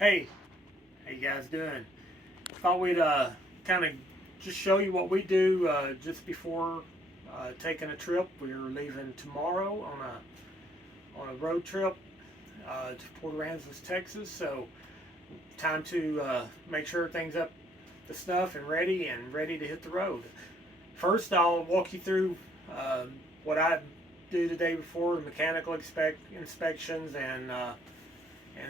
Hey, how you guys doing? Thought we'd kind of just show you what we do just before taking a trip. We're leaving tomorrow on a road trip to Port Aransas, Texas. So time to make sure everything's up to snuff and ready to hit the road. First, I'll walk you through what I do the day before, the mechanical inspections and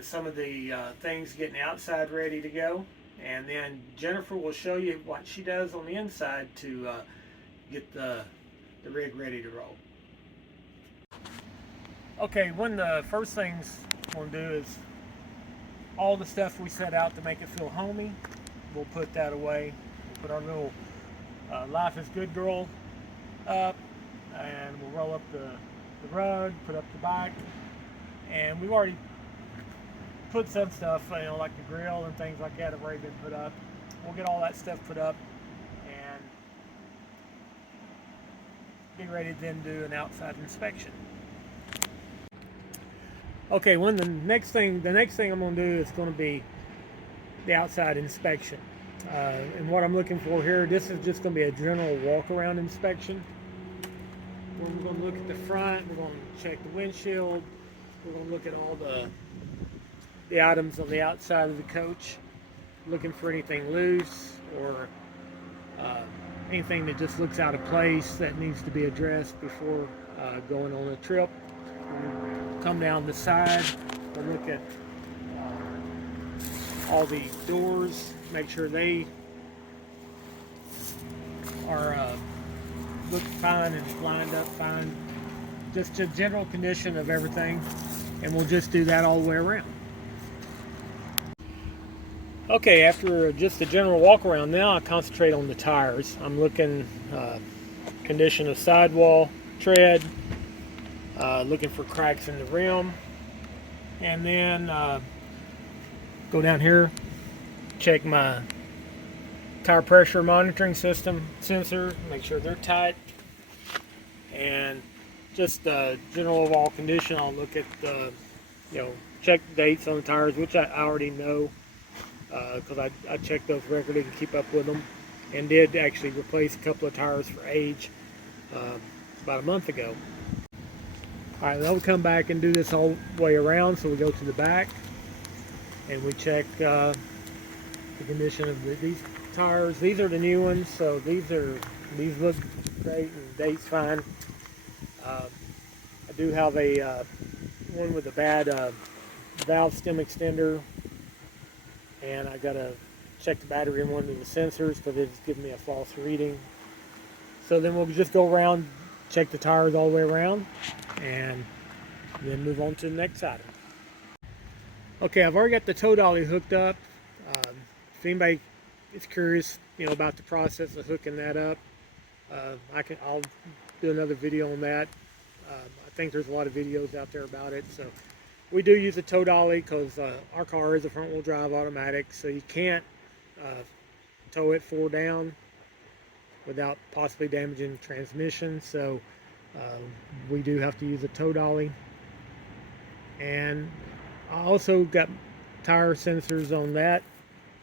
some of the things getting outside ready to go. And then Jennifer will show you what she does on the inside to get the rig ready to roll. Okay, one of the first things we'll do is all the stuff we set out to make it feel homey, we'll put that away. We'll put our little Life is Good girl up, and we'll roll up the rug, put up the bike, and we've already put some stuff, like the grill and things like that have already been put up. We'll get all that stuff put up and be ready to then do an outside inspection. Okay, the next thing I'm going to do is going to be the outside inspection. And what I'm looking for here, this is just going to be a general walk-around inspection. We're going to look at the front, we're going to check the windshield, we're going to look at all the items on the outside of the coach, looking for anything loose or anything that just looks out of place that needs to be addressed before going on a trip. We'll come down the side, we'll look at all the doors, make sure they are look fine and lined up fine, just a general condition of everything, and we'll just do that all the way around. Okay, after just a general walk around, now I concentrate on the tires. I'm looking condition of sidewall, tread, looking for cracks in the rim, and then go down here, check my tire pressure monitoring system sensor, make sure they're tight, and just general overall condition. I'll look at check the dates on the tires, which I already know, because I check those regularly to keep up with them, and did actually replace a couple of tires for age about a month ago. All right, then we'll come back and do this all the way around. So we go to the back and we check the condition of these tires. These are the new ones, so these look great and date's fine. I do have a one with a bad valve stem extender, and I gotta check the battery in one of the sensors because it's giving me a false reading. So then we'll just go around, check the tires all the way around, and then move on to the next item. Okay, I've already got the tow dolly hooked up. If anybody is curious, about the process of hooking that up, I'll do another video on that. I think there's a lot of videos out there about it. So we do use a tow dolly because our car is a front wheel drive automatic, so you can't tow it four down without possibly damaging the transmission. So we do have to use a tow dolly. And I also got tire sensors on that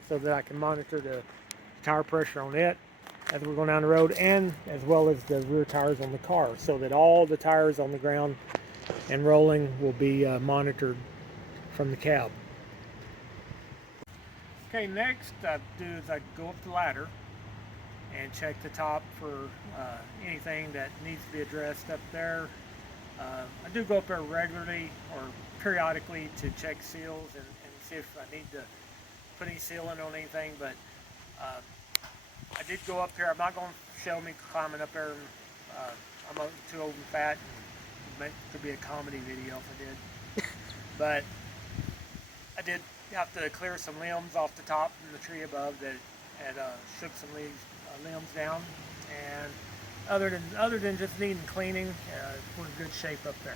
so that I can monitor the tire pressure on it as we're going down the road, and as well as the rear tires on the car, so that all the tires on the ground and rolling will be monitored from the cab. Okay, next I do is I go up the ladder and check the top for anything that needs to be addressed up there. I do go up there regularly or periodically to check seals and see if I need to put any sealant on anything, but I did go up here. I'm not going to show me climbing up there. I'm too old and fat, and it could be a comedy video if I did. But I did have to clear some limbs off the top from the tree above that had shook some limbs down. And other than just needing cleaning, we're in good shape up there.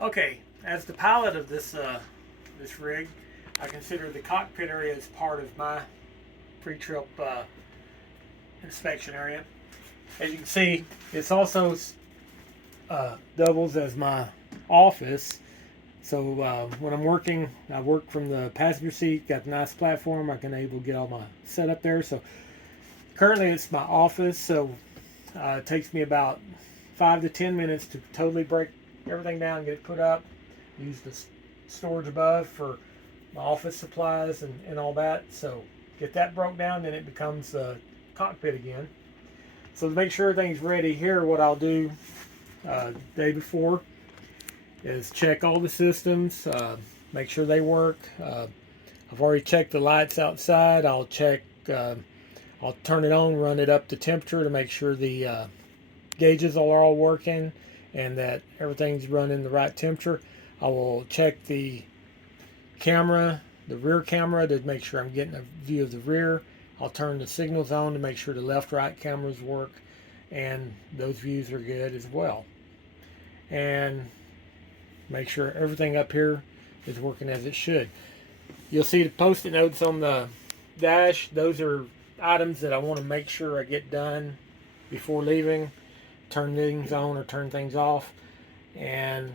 Okay, as the pilot of this rig, I consider the cockpit area as part of my pre-trip inspection area. As you can see, it's also doubles as my office. So when I'm working, I work from the passenger seat, got a nice platform. I can able to get all my setup there. So currently it's my office, so it takes me about 5 to 10 minutes to totally break everything down, get it put up, use the storage above for my office supplies and all that. So get that broke down, then it becomes the cockpit again. So to make sure everything's ready here, what I'll do day before is check all the systems, make sure they work. I've already checked the lights outside. I'll check, I'll turn it on, run it up to temperature to make sure the gauges are all working and that everything's running the right temperature. I will check the camera, the rear camera, to make sure I'm getting a view of the rear. I'll turn the signals on to make sure the left-right cameras work and those views are good as well. And make sure everything up here is working as it should. You'll see the post-it notes on the dash. Those are items that I want to make sure I get done before leaving. Turn things on or turn things off. And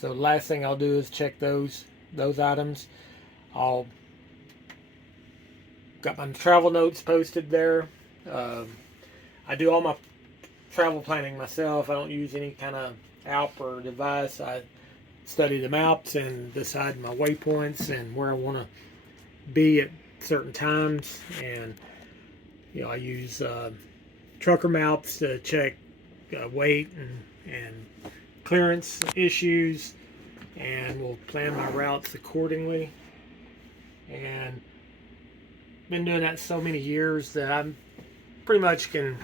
so the last thing I'll do is check those items. I'll got my travel notes posted there. I do all my travel planning myself. I don't use any kind of app or device. I study the maps and decide my waypoints and where I want to be at certain times. And I use trucker maps to check weight and clearance issues, and we'll plan my routes accordingly. And been doing that so many years that I'm pretty much can,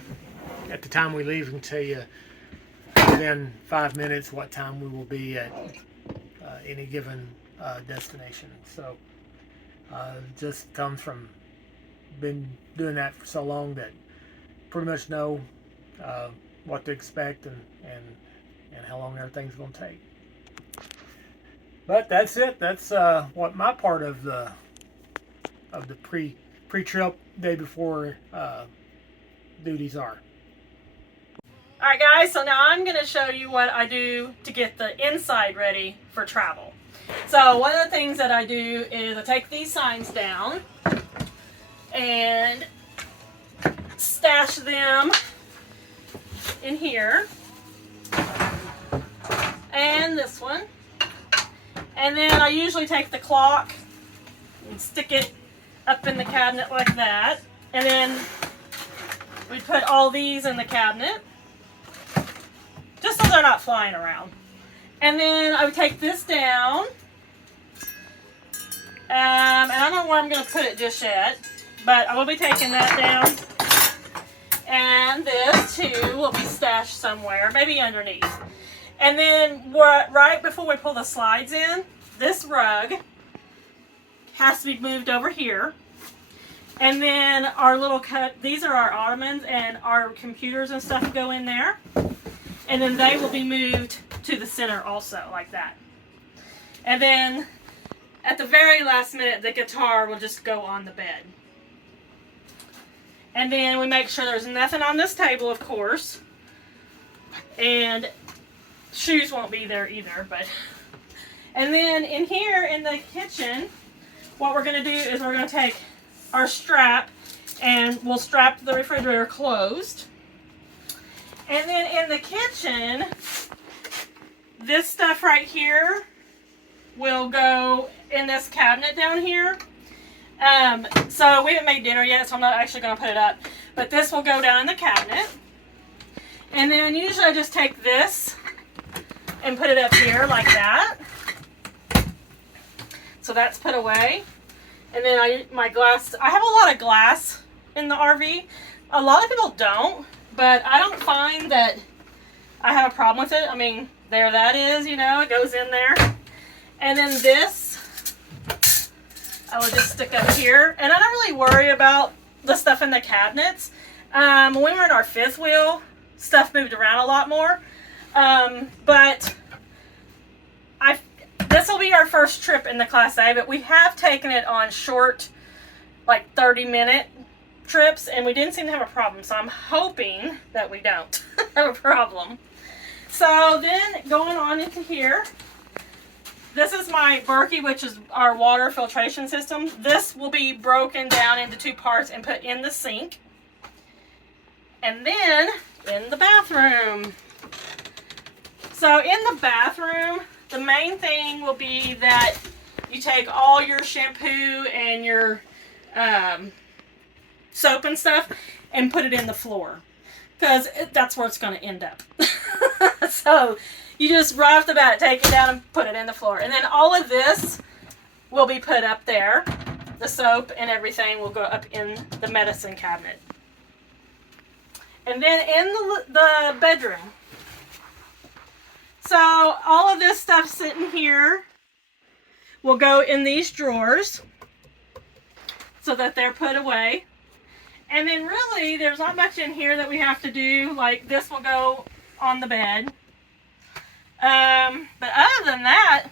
at the time we leave, can tell you within 5 minutes what time we will be at any given destination. So just comes from been doing that for so long that pretty much know what to expect and how long everything's going to take. But that's it. That's what my part of the pre-trip day before duties are. Alright guys, so now I'm going to show you what I do to get the inside ready for travel. So one of the things that I do is I take these signs down and stash them in here, and this one, and then I usually take the clock and stick it up in the cabinet like that, and then we put all these in the cabinet just so they're not flying around. And then I would take this down, and I don't know where I'm going to put it just yet, but I will be taking that down. And this too will be stashed somewhere, maybe underneath. And then right before we pull the slides in, this rug has to be moved over here. And then our little these are our ottomans, and our computers and stuff go in there. And then they will be moved to the center also, like that. And then at the very last minute, the guitar will just go on the bed. And then we make sure there's nothing on this table, of course. And shoes won't be there either. And then in here in the kitchen, what we're going to do is we're going to take our strap and we'll strap the refrigerator closed. And then in the kitchen, this stuff right here will go in this cabinet down here. So we haven't made dinner yet, so I'm not actually going to put it up. But this will go down in the cabinet. And then usually I just take this and put it up here like that. So that's put away. And then my glass, I have a lot of glass in the RV. A lot of people don't, but I don't find that I have a problem with it. I mean, there that is, it goes in there. And then this, I would just stick up here. And I don't really worry about the stuff in the cabinets. When we were in our fifth wheel, stuff moved around a lot more. But this will be our first trip in the Class A, but we have taken it on short, like 30-minute trips, and we didn't seem to have a problem. So I'm hoping that we don't have a problem. So then going on into here, This is my Berkey, which is our water filtration system. This will be broken down into 2 parts and put in the sink. And then in the bathroom. So in the bathroom, the main thing will be that you take all your shampoo and your soap and stuff and put it in the floor. Because that's where it's going to end up. So you just right off the bat take it down and put it in the floor. And then all of this will be put up there. The soap and everything will go up in the medicine cabinet. And then in the bedroom. So all of this stuff sitting here will go in these drawers so that they're put away. And then really there's not much in here that we have to do. Like this will go on the bed. But other than that,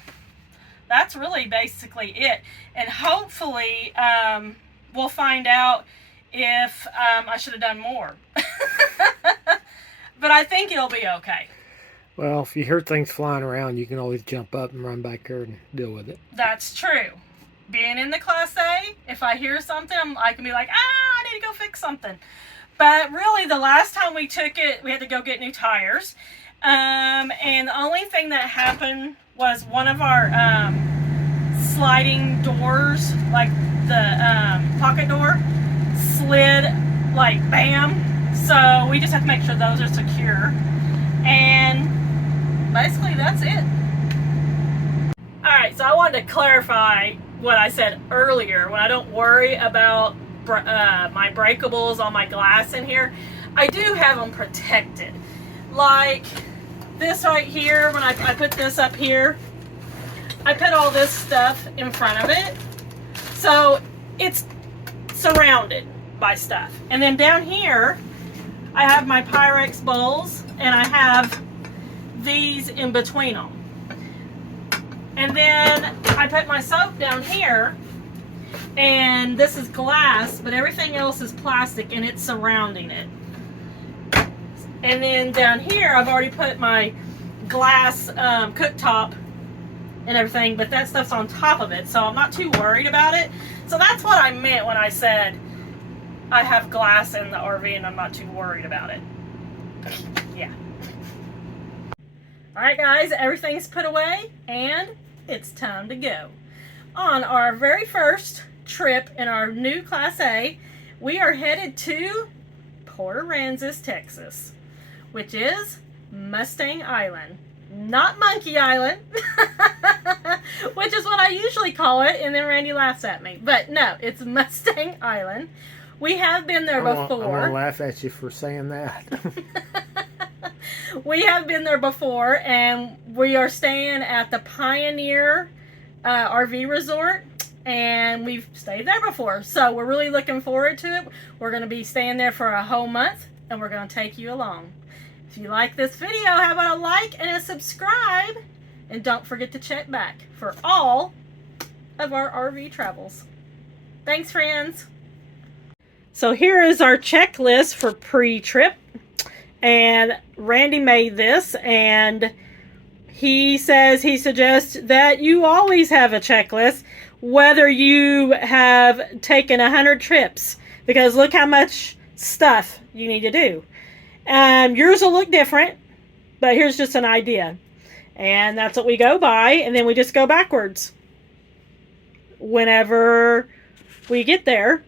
that's really basically it. And hopefully we'll find out if I should have done more. But I think it'll be okay. Well, if you hear things flying around, you can always jump up and run back there and deal with it. That's true. Being in the Class A, if I hear something, I can be like, I need to go fix something. But really, the last time we took it, we had to go get new tires. And the only thing that happened was one of our sliding doors, like the pocket door, slid like bam. So we just have to make sure those are secure. And basically that's it. Alright, so I wanted to clarify what I said earlier. When I don't worry about my breakables on my glass in here, I do have them protected. Like this right here, when I put this up here, I put all this stuff in front of it. So it's surrounded by stuff. And then down here, I have my Pyrex bowls and I have these in between them. And then I put my soap down here, and this is glass, but everything else is plastic and it's surrounding it. And then down here, I've already put my glass cooktop and everything, but that stuff's on top of it, so I'm not too worried about it. So that's what I meant when I said I have glass in the RV and I'm not too worried about it. Yeah. Alright guys, everything's put away and it's time to go. On our very first trip in our new Class A, we are headed to Port Aransas, Texas, which is Mustang Island. Not Monkey Island, which is what I usually call it, and then Randy laughs at me. But no, it's Mustang Island. We have been there before. I'm going to laugh at you for saying that. We have been there before, and we are staying at the Pioneer RV Resort, and we've stayed there before. So we're really looking forward to it. We're going to be staying there for a whole month, and we're going to take you along. If you like this video, how about a like and a subscribe? And don't forget to check back for all of our RV travels. Thanks, friends. So here is our checklist for pre-trip. And Randy made this, and he says he suggests that you always have a checklist, whether you have taken 100 trips, because look how much stuff you need to do. Yours will look different, but here's just an idea. And that's what we go by, and then we just go backwards whenever we get there.